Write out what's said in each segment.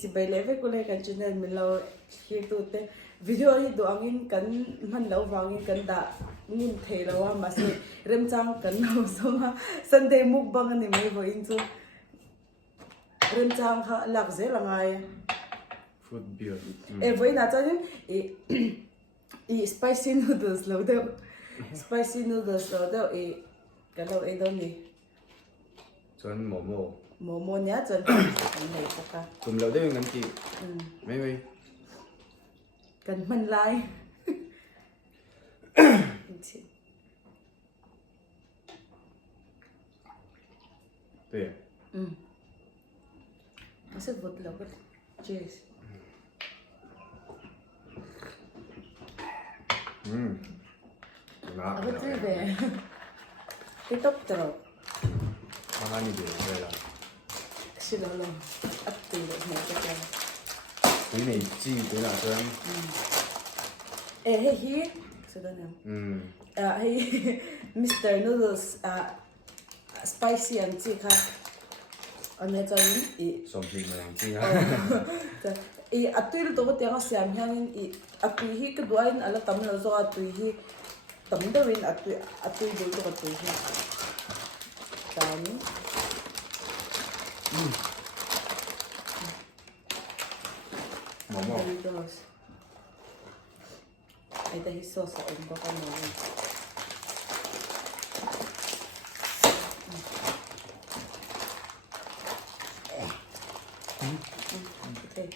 chỉ bay lẽ với cô này cái chuyện này mình lâu khi tụt thế video thì đồ ăn cần mình lâu vàng cần đã nhìn thấy lâu mà sẽ rem trang cần lâu xong mà Sunday mukbang anh em với in cho rem trang ha lạc dễ là ngay food beer với nãy cho nên spicy noodles lâu đâu spicy noodles lâu đâu cái lâu ấy đâu nhỉ chọn momo Momo nhá chân anh này có cả cùng lâu đấy ngắn chị mấy mấy cần mình lại对 nó sẽ vượt lâu cái cheese 나 cái gì về cái tóc trâu 가만히 돼요 싫어 luôn ấp từ được này cho em 우리네 있지 우리나 저랑 hey he so đó nè hey Mr. Noodles spicy and chi kha anh ấy cho những something 찌가 atul to tiếng Siam hian atul hi cái đuôi anh là tấm là do atul hi tấm đâu in atul đuôi to atul hi tấm momo Doritos ay dahil sauce on ko ka mo okay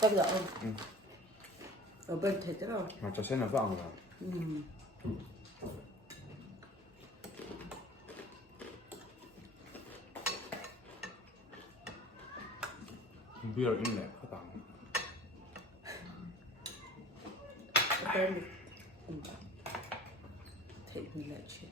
Tao rõ không? Ở bên thịt đó rồi. 저 새는 빵이야 beer 있네 크다 Ở bên thịt mình lại chuyện.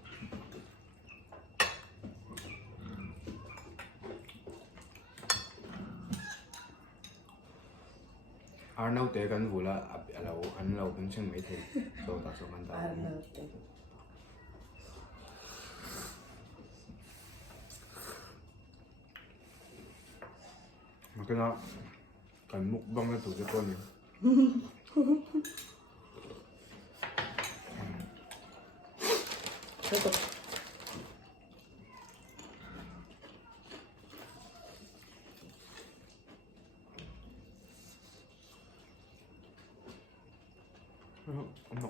Arnaud te kan vula alo an lo kan chen mai the to ta so kan ta mà cái nó cần múc bông lên tủ cho con này Tiếp tục. 엄마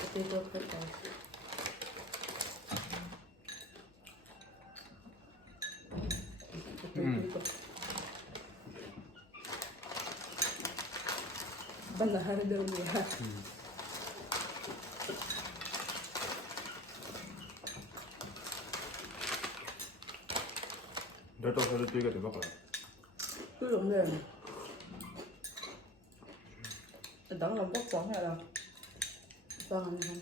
Potato fritters. Benar daw niya. 너 또 서로 뛰게 돼 봐봐 Cứ đúng rồi. Đóng lòng bốc trắng này là vâng anh không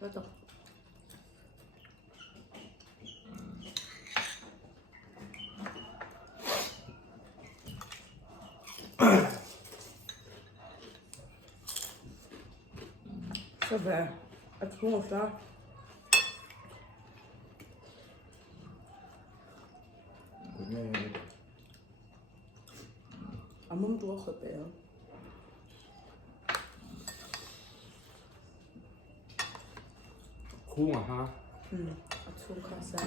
tiếp tục sao về ăn xuống một sao 안 tua khỏi béo 콩아 하 ăn xuống khá xa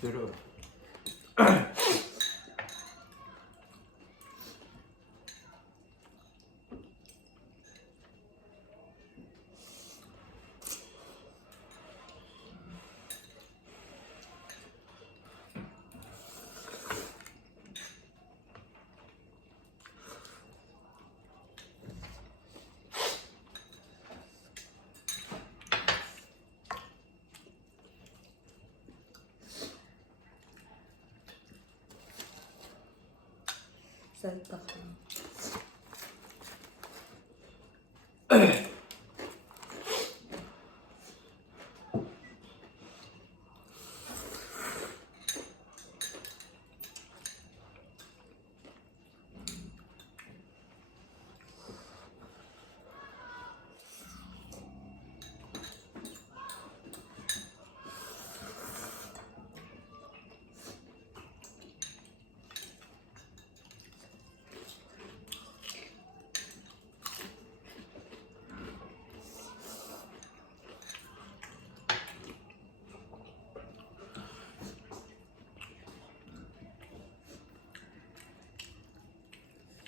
Pero Salta ka.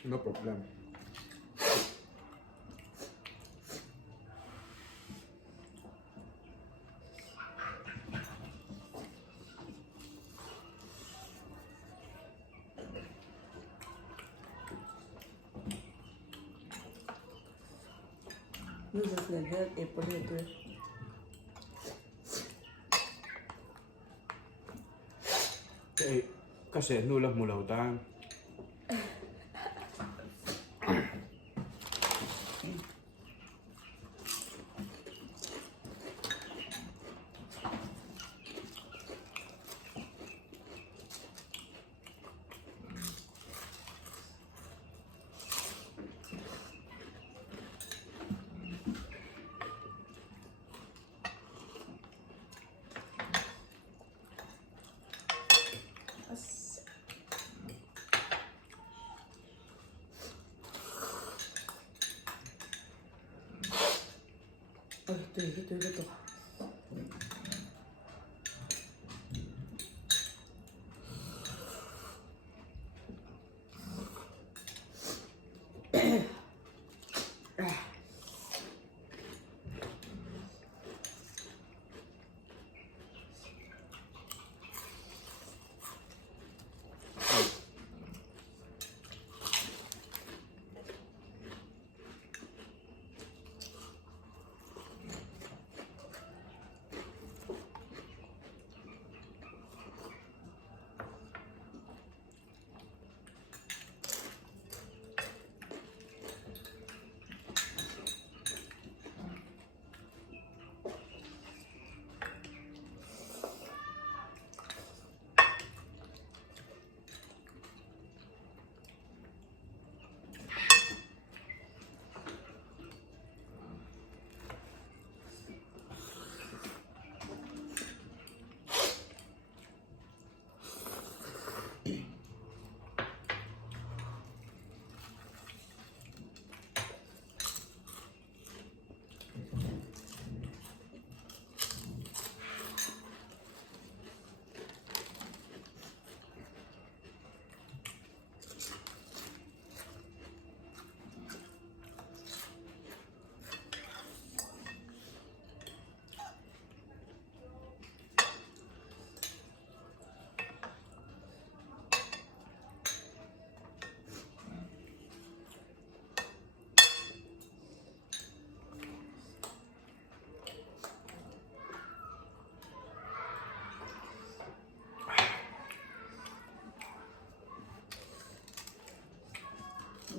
no problem. Noodles na helt epon ito eh. Kasi nulang mulaw tang. Oh, ito.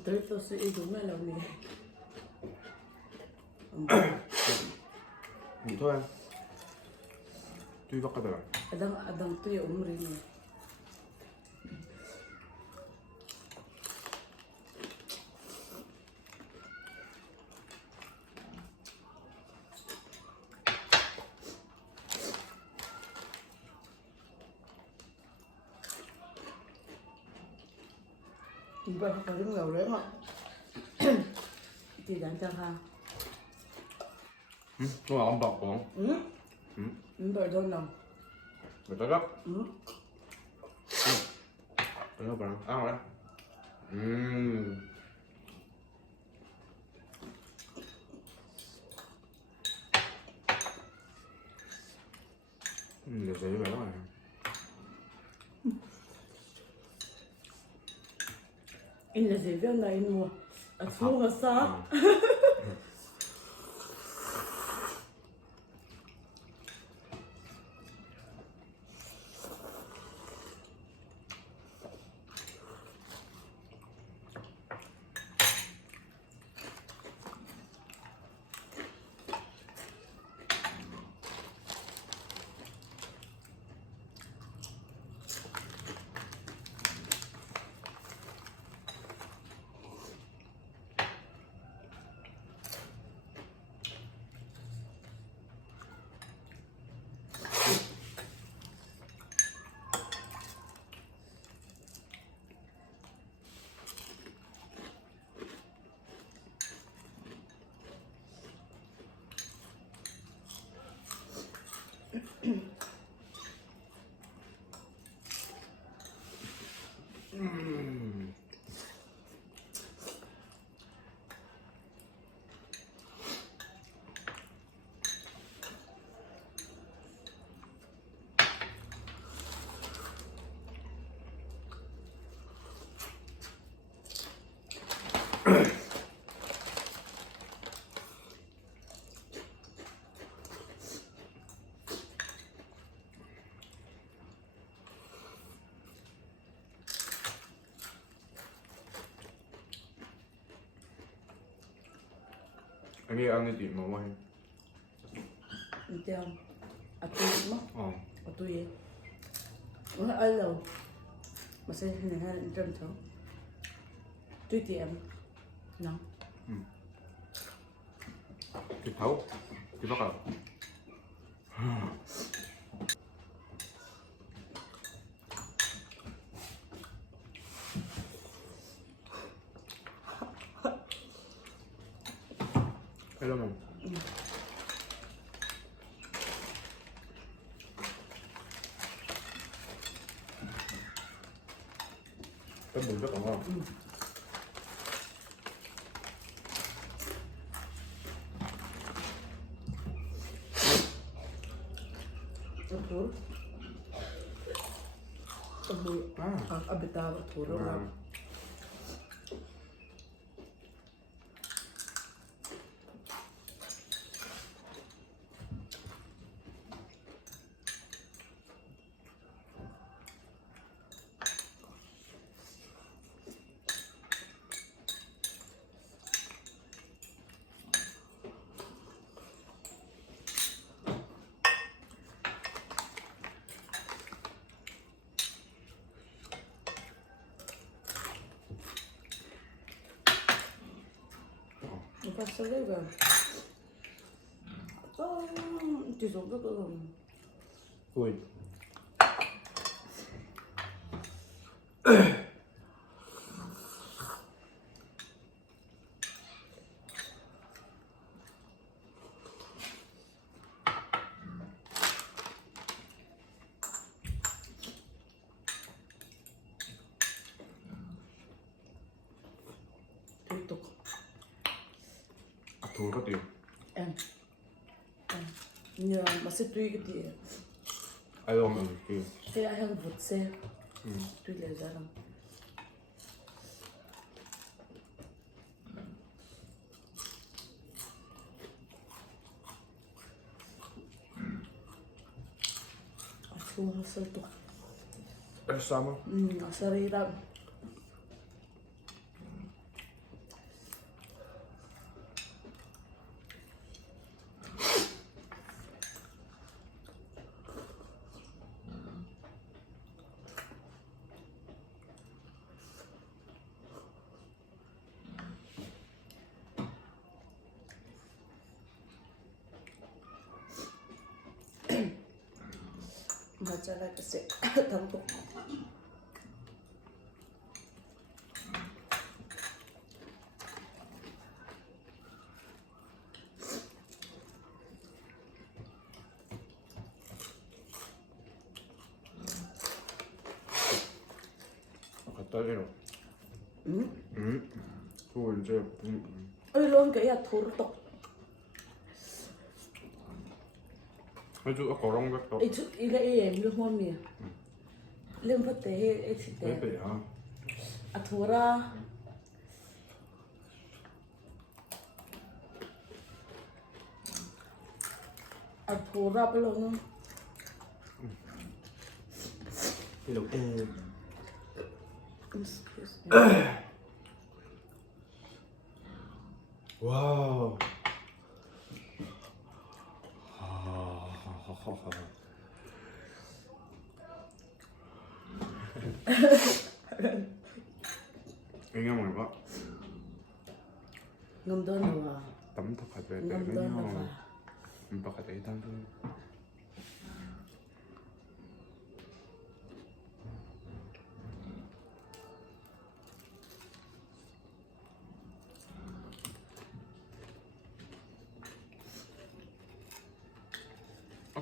Dito sa ido na lang niya. Dito eh. Tuyo ka talaga. Adang to yung umri niya. 이거 가지고 나오래 막. thì đáng chăng ha Đúng rồi, ông bọc còn. vậy thôi nào Người ta gấp. Nó bằng ăn rồi. Được rồi vậy rồi. in là gì biết là in mua à thu mà sao Anh đi ăn đi tìm mà quay. Inte à tôi mất à tôi gì nó ai lâu mà sẽ hình hai trăm sáu tôi tiệm nó Thịt thấu. Thịt bắt đầu. Hello mom. Cái mùi rất là ngon. Betul. Betul. Abita betul. Passa legal. Chỉ số rất là Vui. tiếp tục. Thua có tiền. Em nhờ mà sẽ tùy cái gì Ai ôm mình kêu. thế ai hàng vượt xe tùy là ra đâu Acho acertou. É sama. Acerei. Baca lagi sih, tentu. 떨리로. 그거 이제 ơi luôn cái à thua tộc 해주 거랑 백도. ấy chút ý là em luôn hôm nè lên phát tế ấy thì tế 베베야. à thua ra à thua ra bây giờ 이거 와우. 이게 뭔가 ngâm đơn rồi tấm thật về để ngâm với đơn nhau rồi mình bật cái tăng thôi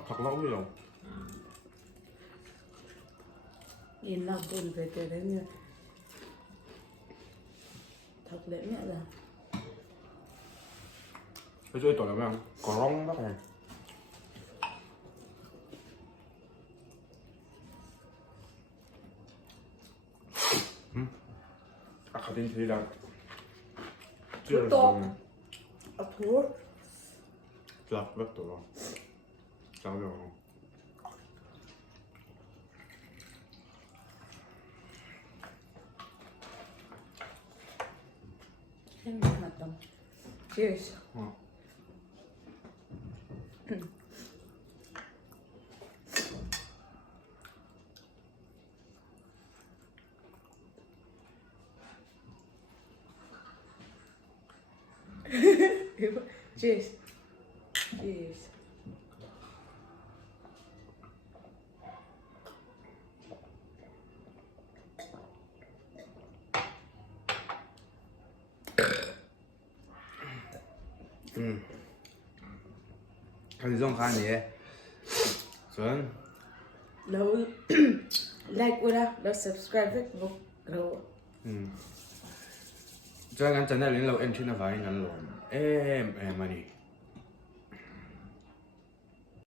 thật lâu rồi nhìn lòng buồn về cái đấy như thật lẽ mẹ là cái chơi tuổi là mấy không có rong bác này 아까 딘테이랑 또 à thua 쫙 맵더라 짜면 em mặt tầm cheers cheers cheers 가지 좀 가니 전 lâu like qua đó lâu subscribe Facebook rồi cho ngắn chân này lên lầu em trên là vài ngắn lộn em mà đi